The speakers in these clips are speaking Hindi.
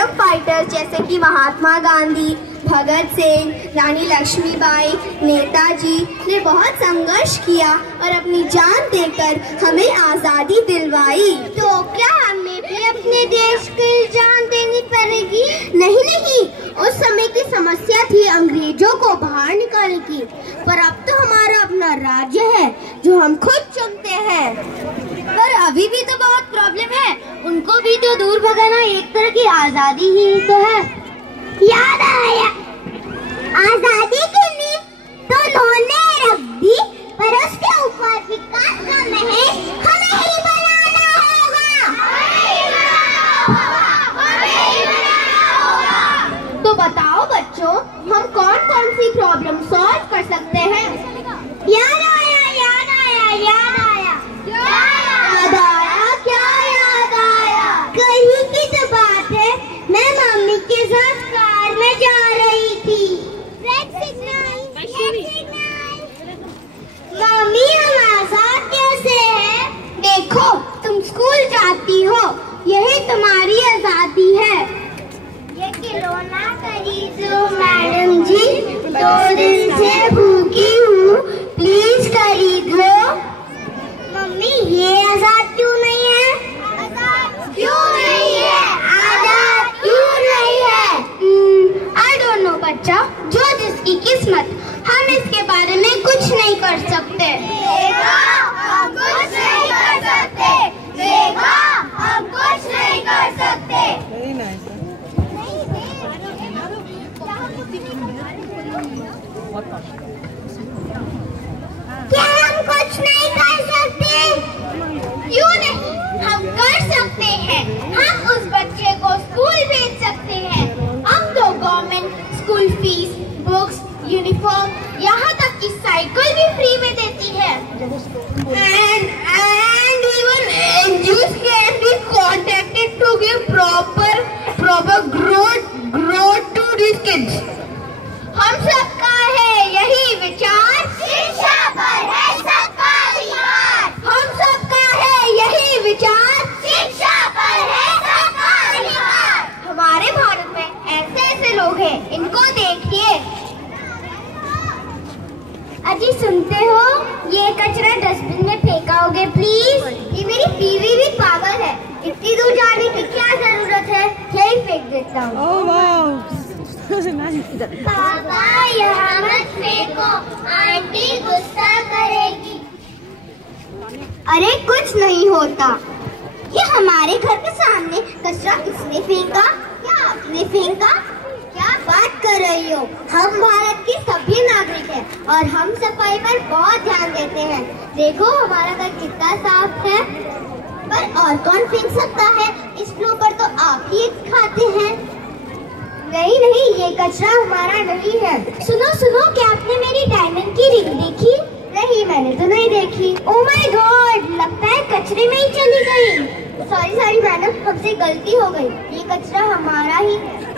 फ्रीडम फाइटर्स जैसे कि महात्मा गांधी, भगत सिंह, रानी लक्ष्मीबाई, नेताजी ने बहुत संघर्ष किया और अपनी जान देकर हमें आजादी दिलवाई। तो क्या हमें भी अपने देश के लिए जान देनी पड़ेगी? नहीं नहीं, उस समय की समस्या थी अंग्रेजों को बाहर निकालने की, पर अब तो हमारा अपना राज्य है जो हम खुद चुनते हैं। पर अभी भी तो बहुत प्रॉब्लम है, उनको भी तो दूर भगाना एक तरह की आजादी ही तो है। याद आया, आजादी की नींव तो उन्होंने रख दी, पर उसके ऊपर विकास का महल हमें ही बनाना होगा। तो बताओ बच्चों, हम कौन कौन सी प्रॉब्लम सॉल्व कर सकते हैं? याद आया, याद आया, याद आया, याद आया, क्या याद आया? कहीं की तो बात है, मैं मम्मी के साथ कार में जा रही थी। Red signal, red signal. Mummy हमारे साथ कैसे है? देखो, तुम स्कूल जाती हो, यही तुम्हारी आजादी है। ये खिलौना खरीदो मैडम जी, 2 दिन से भूखी हूँ, प्लीज खरीद लो। मम्मी ये आजाद क्यों नहीं है? आजाद क्यों नहीं है? आजाद क्यों नहीं है? आई डोंट नो बच्चा, जो जिसकी किस्मत, हम इसके बारे में कुछ नहीं कर सकते। देखा, हम कुछ नहीं कर सकते। देखा, हम कुछ नहीं कर सकते। क्या हम कुछ नहीं कर सकते? क्यों नहीं, हम कर सकते हैं। हम उस बच्चे को स्कूल भेज सकते हैं। अब तो government school fees, books, uniform, यहाँ तक कि साइकिल भी फ्री में देती है। And even NGOs can be contacted to give proper growth to these kids. हम सबका है यही विचार, शिक्षा पर है सबका अधिकार। हम सबका है यही विचार, शिक्षा पर है सबका अधिकार। हमारे भारत में ऐसे ऐसे लोग हैं, इनको देखिए। अजी सुनते हो, ये कचरा डस्टबिन में फेंकाओगे प्लीज? ये मेरी बीवी भी पागल है, इतनी दूर जाने की क्या जरूरत है, यही फेंक देता हूँ। पापा यहाँ मत फेंको, आंटी गुस्सा करेगी। अरे कुछ नहीं होता, ये हमारे घर के सामने कचरा किसने फेंका? क्या आपने फेंका? क्या बात कर रही हो? हम भारत के सभी नागरिक हैं और हम सफाई पर बहुत ध्यान देते हैं। देखो हमारा घर कितना साफ है। पर और कौन फेंक सकता है? इस फ्लोर पर तो आप ही खाते हैं। नहीं नहीं, ये कचरा हमारा नहीं है। सुनो सुनो, क्या आपने मेरी डायमंड की रिंग देखी? नहीं, मैंने तो नहीं देखी। ओह माय गॉड, लगता है कचरे में ही चली गई। सॉरी मैडम, हमसे गलती हो गई, ये कचरा हमारा ही है।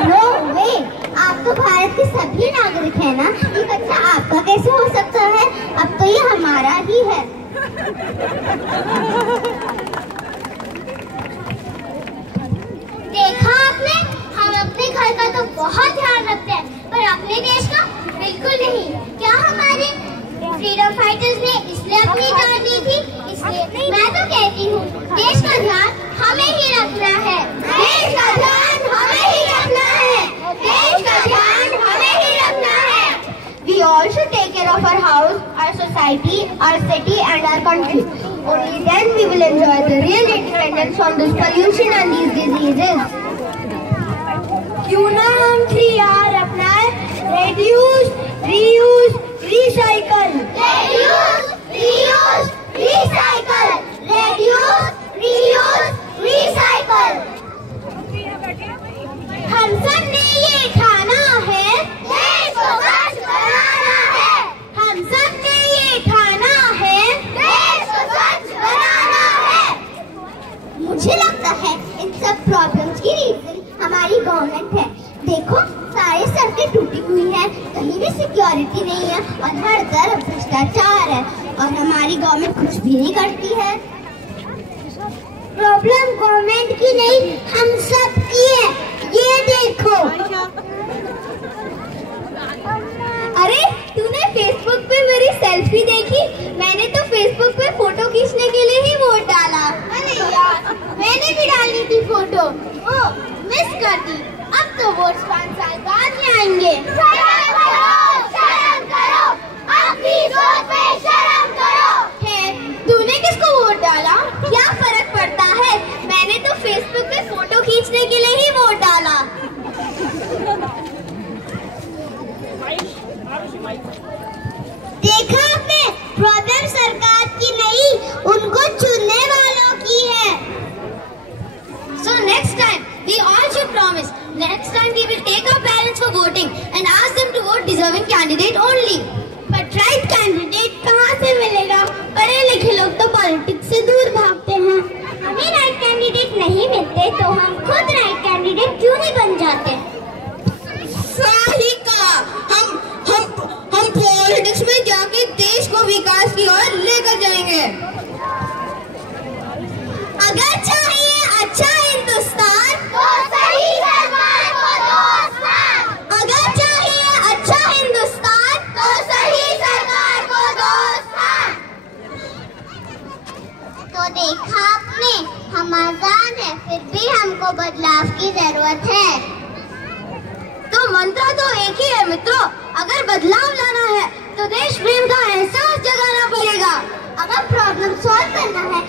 नो वे, आप तो भारत के सभी नागरिक हैं ना, ये कचरा आपका कैसे हो सकता है? अब तो ये हमारा ही है। देखा आपने, हम अपने घर का तो बहुत ध्यान रखते हैं, पर अपने देश का बिल्कुल नहीं। क्या हमारे फ्रीडम फाइटर्स ने इसलिए अपनी जान दी थी? इसलिए मैं तो कहती हूँ, देश का ध्यान हमें ही रखना है। देश का ध्यान हमें ही रखना है। देश का ध्यान हमें ही रखना है। We all should take care of our house, our society, our city and our country. Only then we will enjoy the real independence from this pollution and these diseases. क्यों ना हम 3R अपनाएं? Reduce, reuse, recycle. Reduce, reuse, recycle. Reduce, reuse, recycle. हम सब ने ये ठाना है, देश को स्वच्छ बनाना है। हम सब ने ये ठाना है, देश को स्वच्छ बनाना है। मुझे लगता है इन सब प्रॉब्लम्स की रीजन हमारी गवर्नमेंट है। देखो, सारी सड़कें टूटी हुई हैं, कहीं भी सिक्योरिटी नहीं है और हर तरफ भ्रष्टाचार है और हमारी गवर्नमेंट कुछ भी नहीं करती है। प्रॉब्लम गवर्नमेंट की नहीं, हम सब फोटो। ओह, मिस कर दी। अब तो वोट 5 साल बाद ही आएंगे। शर्म करो, अपनी सोच पे शर्म करो। है, तूने किसको वोट डाला? क्या फर्क पड़ता है? मैंने तो फेसबुक पे फोटो खींचने के लिए ही वोट डाला। देखा आपने, प्रॉब्लम सरकार की नहीं, उनको चुनने वालों की है। So next time we all should promise. Next time we will take our parents for voting and ask them to vote deserving candidate only. But right candidate कहाँ से मिलेगा? पढ़े लिखे लोग तो पॉलिटिक्स से दूर भागते हैं। हमें राइट कैंडिडेट नहीं मिलते तो हम खुद राइट कैंडिडेट क्यों नहीं बन जाते? सही कहा। हम पॉलिटिक्स में जाके देश को विकास की ओर लेकर जाएंगे। अगर चाहिए अच्छा हिंदुस्तान तो सही सरकार को दो साथ। अगर चाहिए अच्छा हिंदुस्तान तो सही सरकार को दो साथ। तो देखा आपने, हम आजाद हैं, फिर भी हमको बदलाव की जरूरत है। तो मंत्र तो एक ही है मित्रों, अगर बदलाव लाना है तो देश प्रेम का एहसास जगाना पड़ेगा। अगर प्रॉब्लम सॉल्व करना है